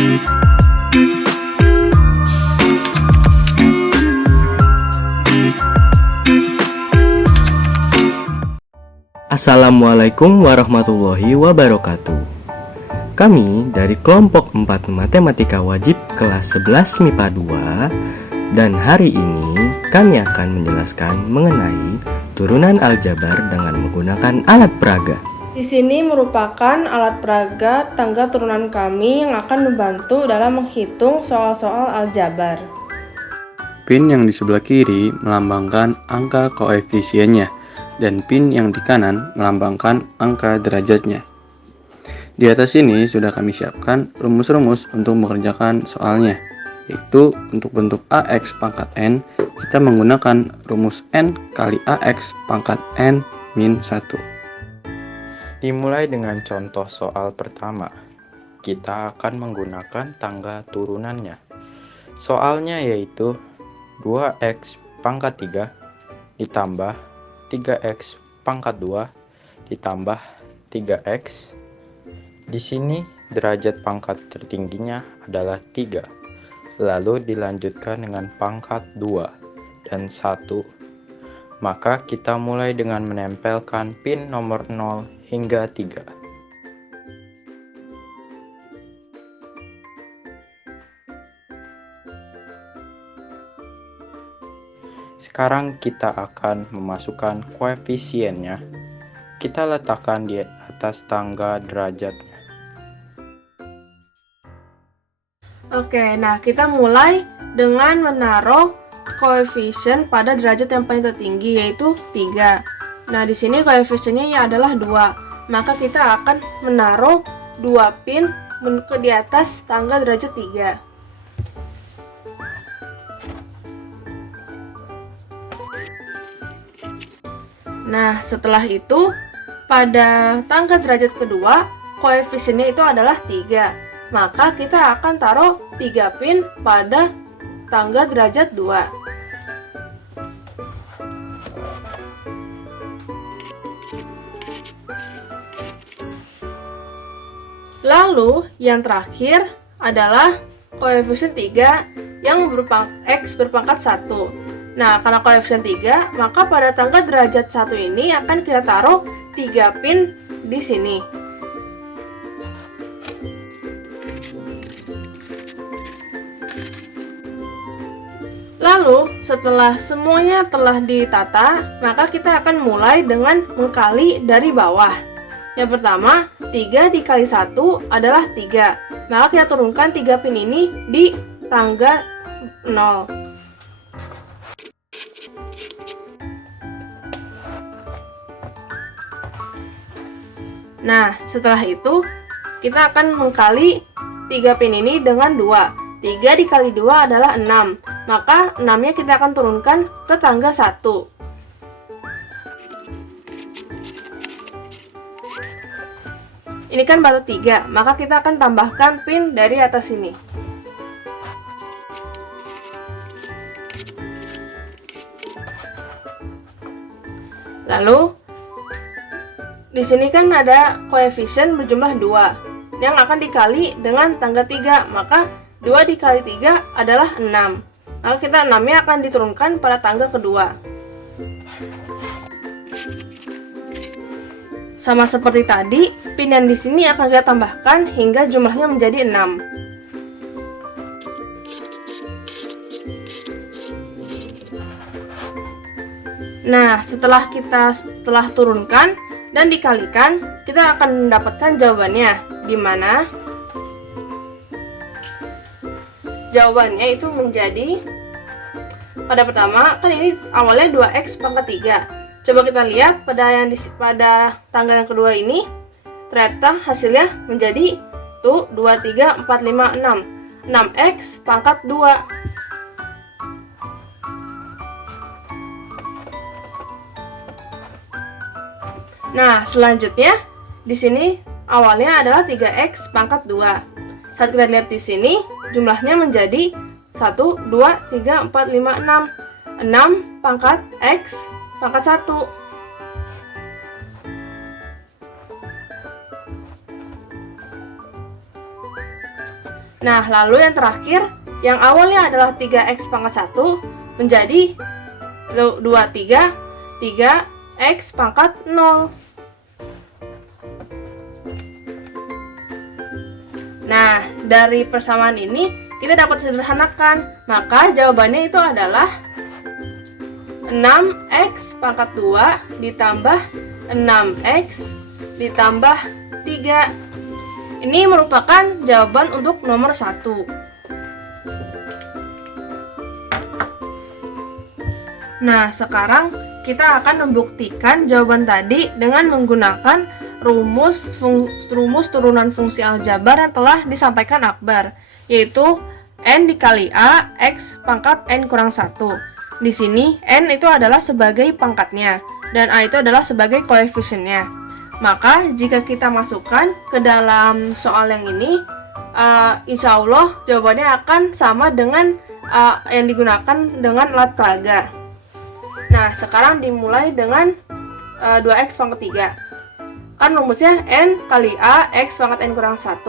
Assalamualaikum warahmatullahi wabarakatuh. Kami dari kelompok 4 Matematika Wajib kelas 11 MIPA 2, dan hari ini kami akan menjelaskan mengenai turunan aljabar dengan menggunakan alat peraga. Di sini merupakan alat peraga tangga turunan kami yang akan membantu dalam menghitung soal-soal aljabar. Pin yang di sebelah kiri melambangkan angka koefisiennya, dan pin yang di kanan melambangkan angka derajatnya. Di atas ini sudah kami siapkan rumus-rumus untuk mengerjakan soalnya, yaitu untuk bentuk AX pangkat N, kita menggunakan rumus N kali AX pangkat N min 1. Dimulai dengan contoh soal pertama. Kita akan menggunakan tangga turunannya. Soalnya yaitu 2X pangkat 3 ditambah 3X pangkat 2 ditambah 3X. Di sini derajat pangkat tertingginya adalah 3. Lalu dilanjutkan dengan pangkat 2 dan 1. Maka kita mulai dengan menempelkan pin nomor 0 hingga 3. Sekarang kita akan memasukkan koefisiennya. Kita letakkan di atas tangga derajatnya. Oke, nah kita mulai dengan menaruh koefisien pada derajat yang paling tertinggi, yaitu 3. Nah, di sini koefisiennya ya adalah 2. Maka kita akan menaruh 2 pin di atas tangga derajat 3. Nah, setelah itu, pada tangga derajat kedua, koefisiennya itu adalah 3. Maka kita akan taruh 3 pin pada tangga derajat 2. Lalu, yang terakhir adalah koefisien 3 yang X berpangkat 1. Nah, karena koefisien 3, maka pada tangga derajat 1 ini akan kita taruh 3 pin di sini. Lalu, setelah semuanya telah ditata, maka kita akan mulai dengan mengkali dari bawah. Yang pertama, 3 dikali 1 adalah 3. Maka kita turunkan 3 pin ini di tangga 0. Nah, setelah itu kita akan mengkali 3 pin ini dengan 2. 3 dikali 2 adalah 6. Maka 6-nya kita akan turunkan ke tangga 1. Ini kan baru 3, maka kita akan tambahkan pin dari atas ini. Lalu di sini kan ada koefisien berjumlah 2 yang akan dikali dengan tangga 3, maka 2 dikali 3 adalah 6. Maka kita 6-nya akan diturunkan pada tangga kedua. Sama seperti tadi, pin yang di sini akan kita tambahkan hingga jumlahnya menjadi 6. Nah, setelah turunkan dan dikalikan, kita akan mendapatkan jawabannya, di mana jawabannya itu menjadi, pada pertama kan ini awalnya 2x pangkat 3. Coba kita lihat pada tanggal yang kedua ini, ternyata hasilnya menjadi 2, 3, 4, 5, 6. 6x pangkat 2. Nah, selanjutnya di sini awalnya adalah 3x pangkat 2. Saat kita lihat di sini, jumlahnya menjadi 1, 2, 3, 4, 5, 6. 6 pangkat x pangkat 1. Nah, lalu yang terakhir, yang awalnya adalah 3x pangkat 1 menjadi 3x pangkat 0. Nah, dari persamaan ini kita dapat sederhanakan, maka jawabannya itu adalah 6x pangkat 2 ditambah 6x ditambah 3. Ini merupakan jawaban untuk nomor 1. Nah, sekarang kita akan membuktikan jawaban tadi dengan menggunakan rumus turunan fungsi aljabar yang telah disampaikan Akbar, yaitu n dikali a x pangkat n kurang 1. Di sini n itu adalah sebagai pangkatnya dan a itu adalah sebagai koefisiennya. Maka jika kita masukkan ke dalam soal yang ini, insya Allah jawabannya akan sama dengan yang digunakan dengan alat peraga. Nah, sekarang dimulai dengan 2x pangkat 3. Kan rumusnya n kali a x pangkat n kurang 1.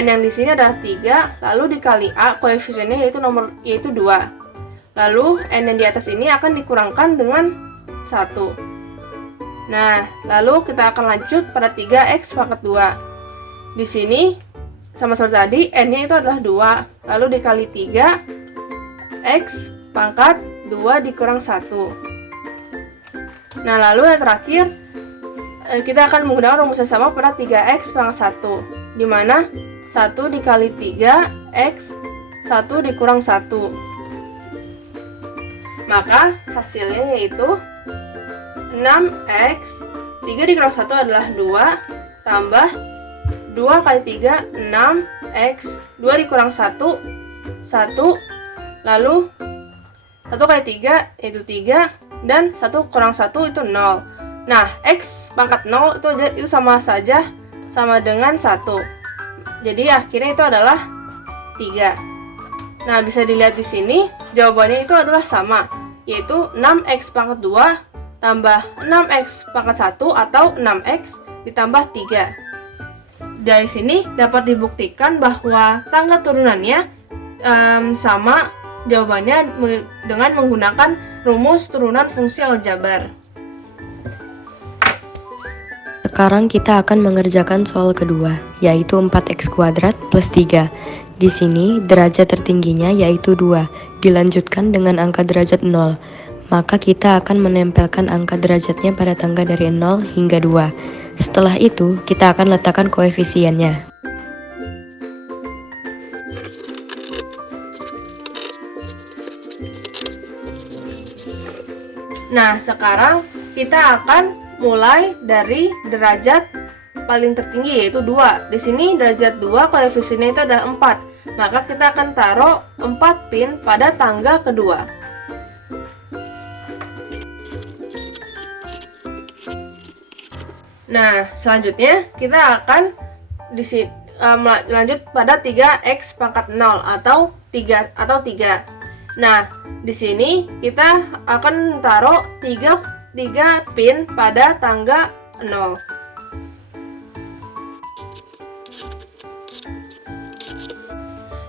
N yang di sini adalah 3, lalu dikali a, koefisiennya yaitu 2. Lalu n yang di atas ini akan dikurangkan dengan 1. Nah, lalu kita akan lanjut pada 3x pangkat 2. Di sini sama seperti tadi, n-nya itu adalah 2, lalu dikali 3x pangkat 2 dikurang 1. Nah, lalu yang terakhir kita akan menggunakan rumus yang sama pada 3x pangkat 1, di mana 1 dikali 3x 1 dikurang 1. Maka hasilnya yaitu 6x 3 dikurang 1 adalah 2 tambah 2 kali 3 6x 2 dikurang 1 1, lalu 1 kali 3 yaitu 3 dan 1 kurang 1 itu 0. Nah, x pangkat 0 itu sama saja sama dengan 1. Jadi akhirnya itu adalah 3. Nah, bisa dilihat di sini jawabannya itu adalah sama, yaitu 6x pangkat 2 tambah 6x pangkat 1 atau 6x ditambah 3. Dari sini dapat dibuktikan bahwa tangga turunannya sama jawabannya dengan menggunakan rumus turunan fungsi aljabar. Sekarang kita akan mengerjakan soal kedua, yaitu 4x kuadrat plus 3. Di sini derajat tertingginya yaitu 2, dilanjutkan dengan angka derajat 0. Maka kita akan menempelkan angka derajatnya pada tangga dari 0 hingga 2. Setelah itu, kita akan letakkan koefisiennya. Nah, sekarang kita akan mulai dari derajat paling tertinggi yaitu 2. Di sini derajat 2 koefisiennya itu adalah 4. Maka kita akan taruh 4 pin pada tangga kedua. Nah, selanjutnya kita akan lanjut pada 3x pangkat 0 atau 3. Nah, di sini kita akan taruh 3 pin pada tangga 0.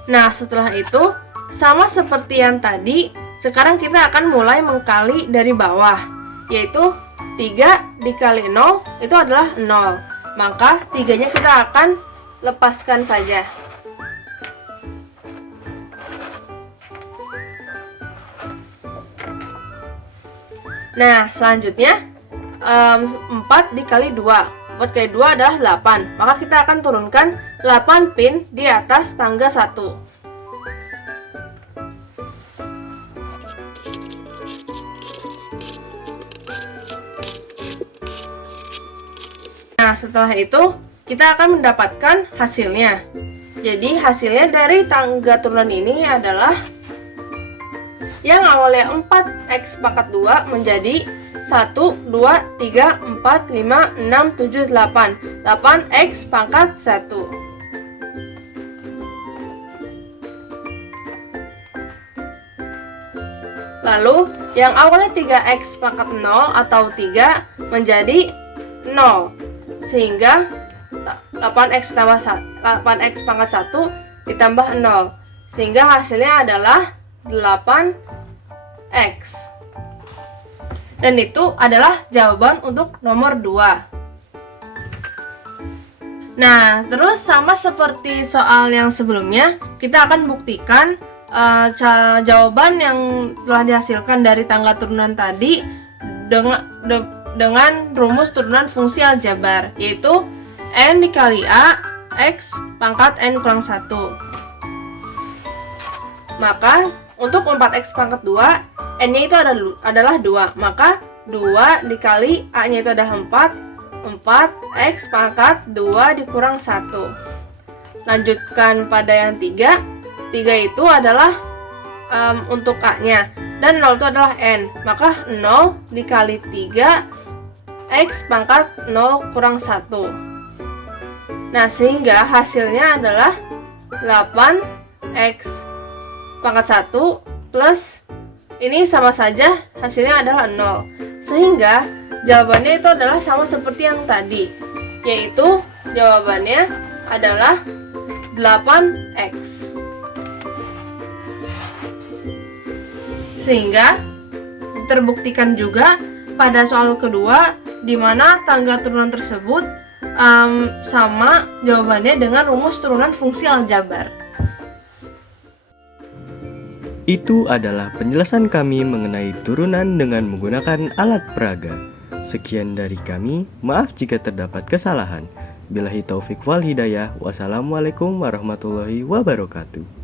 Nah, setelah itu sama seperti yang tadi, sekarang kita akan mulai mengkali dari bawah, yaitu 3 dikali 0 itu adalah 0. Maka 3-nya kita akan lepaskan saja. Nah, selanjutnya 4 dikali 2. 4 kali 2 adalah 8. Maka kita akan turunkan 8 pin di atas tangga 1. Nah, setelah itu kita akan mendapatkan hasilnya. Jadi hasilnya dari tangga turunan ini adalah yang awalnya 4x pangkat 2 menjadi 1, 2, 3, 4, 5, 6, 7, 8. 8x pangkat 1. Lalu yang awalnya 3x pangkat 0 atau 3 menjadi 0. Sehingga 8x pangkat 1 ditambah 0. Sehingga hasilnya adalah 8x. Dan itu adalah jawaban untuk nomor 2. Nah, terus sama seperti soal yang sebelumnya, kita akan buktikan jawaban yang telah dihasilkan dari tangga turunan tadi dengan rumus turunan fungsi aljabar, yaitu n dikali a x pangkat n kurang 1. Maka untuk 4x pangkat 2, n-nya itu adalah 2. Maka 2 dikali a-nya itu adalah 4. 4x pangkat 2 dikurang 1. Lanjutkan pada yang 3. 3 itu adalah untuk a-nya, dan 0 itu adalah n. Maka 0 dikali 3 x pangkat 0 kurang 1. Nah, sehingga hasilnya adalah 8x pangkat 1 plus ini sama saja, hasilnya adalah 0. Sehingga jawabannya itu adalah sama seperti yang tadi, yaitu jawabannya adalah 8x. Sehingga terbuktikan juga pada soal kedua, di mana tangga turunan tersebut sama jawabannya dengan rumus turunan fungsi aljabar. Itu adalah penjelasan kami mengenai turunan dengan menggunakan alat peraga. Sekian dari kami, maaf jika terdapat kesalahan. Billahi taufik wal hidayah. Wassalamualaikum warahmatullahi wabarakatuh.